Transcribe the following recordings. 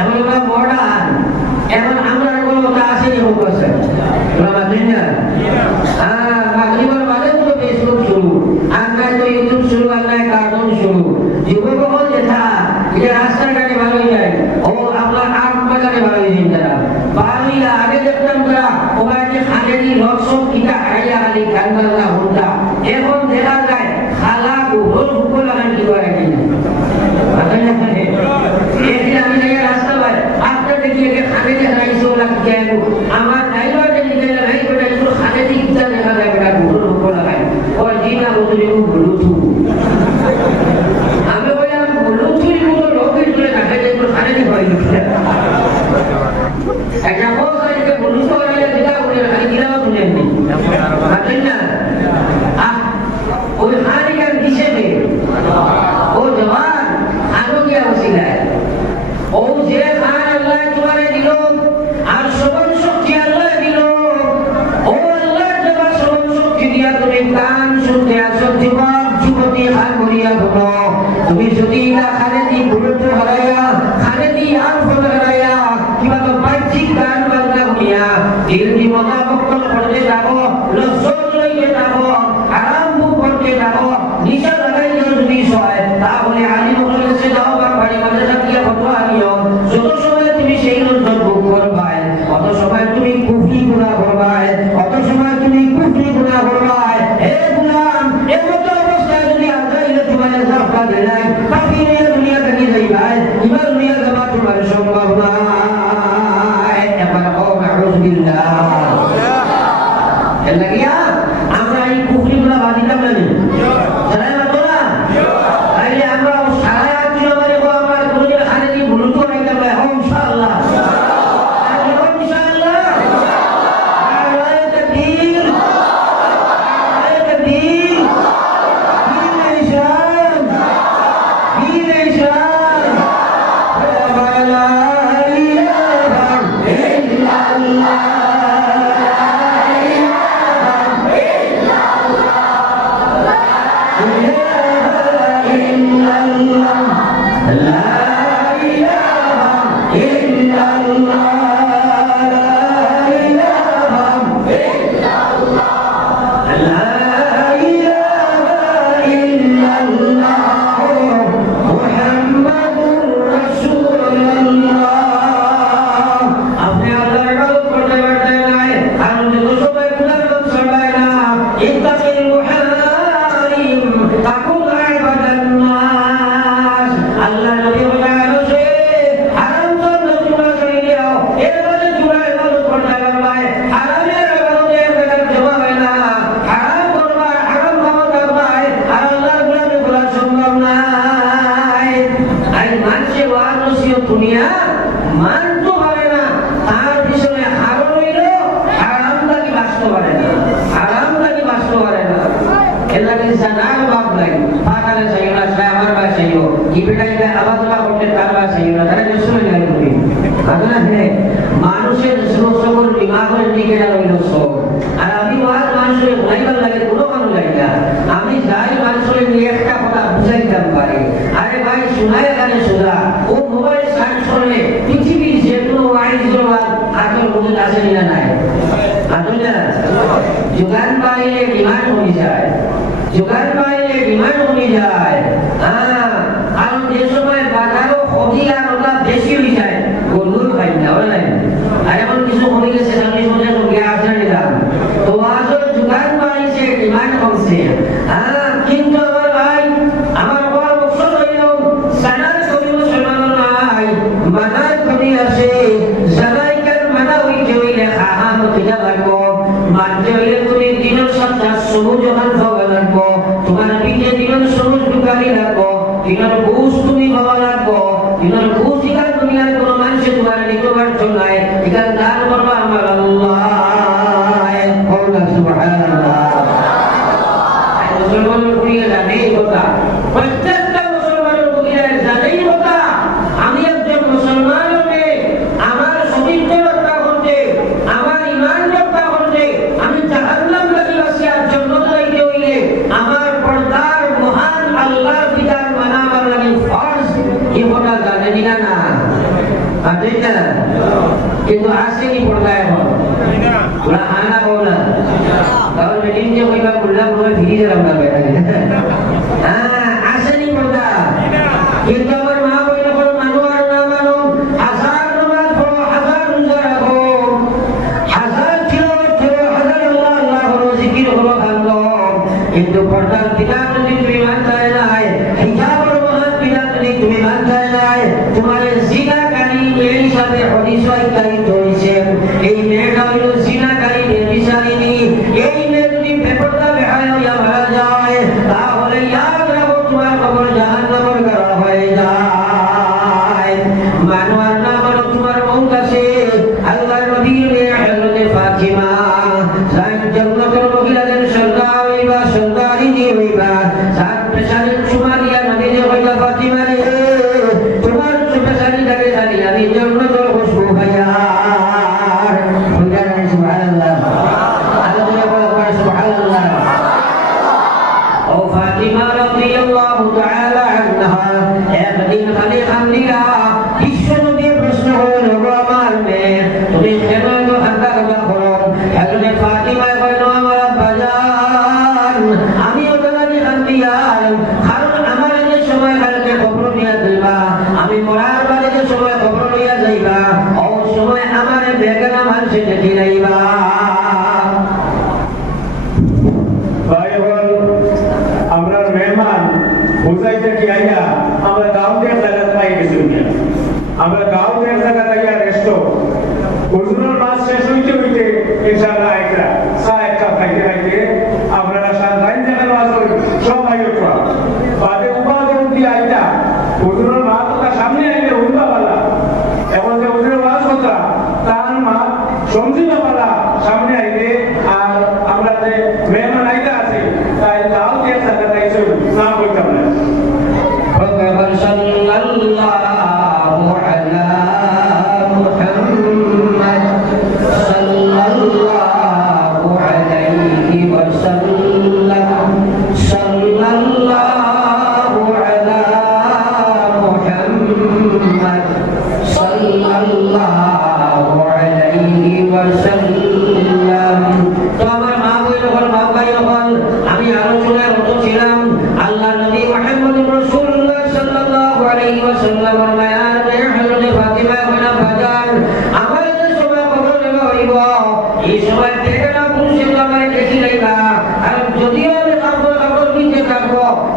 আমরা এখন আমরা কোনো কাছে যোগ করছে really তুমি কুফরি গুনাহ অত সময় তুমি কুফরি গুনাহ করবায় হে গুলাম এমত অবস্থায় যদি আল্লাহ ইলে তোমার জাফা দেয় বাকি নিয়ে দুনিয়া থেকে যাইবাই ইমান দুনিয়া যাওয়া তোমার সম্ভব না এবার ও বিল্লাহ দুনিয়া মানতে হবে না। তার পিছনে আরও রইল আরামটাকে বাঁচতে পারে না। আরামটাকে বাঁচতে পারে না। এটাকে জানার বাপ নাই। পাকালে চাইও না আমার বাসাইও কি বেটাই ইমাম খুশিকার দুনিয়ার কোনো মানুষের তোমার নিকোবার জন্য আয় ಅದರಿಂದ ಇದು ಆಸೆಗೆ ಕೊಡ್ತಾಯ ಉಳ ಆನ ಕೋಲ ಅವ್ರ ಬೆಟ್ಟಿಂಗೆ ಹೋಗಿ ಉಳ್ಳ ಬಿಡುವ ಹಿರಿಯರ ಬೇಡ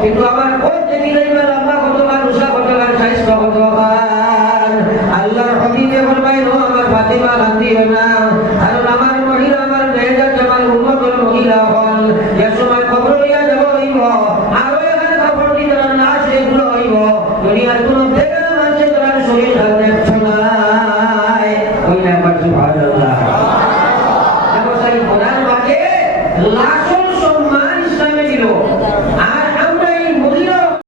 কিন্তু আমার ওই দেখিলেই আল্লাহ কত বার রুষা কত বার খাইস কত বার আল্লাহর হবিবে ফরমাইল আমার ফাতিমা রাদিও না কারণ আমার মহিলা, আমার নেজার জামাল উম্মতের মহিলা হল যে সময় খবর লইয়া যাব হইব, আরও এখানে খবর কি তারা না সে গুলো হইব, দুনিয়ার কোন দেখা মানুষের তারা শরীর হাতে নাই ওই নাম্বার সুবহানাল্লাহ।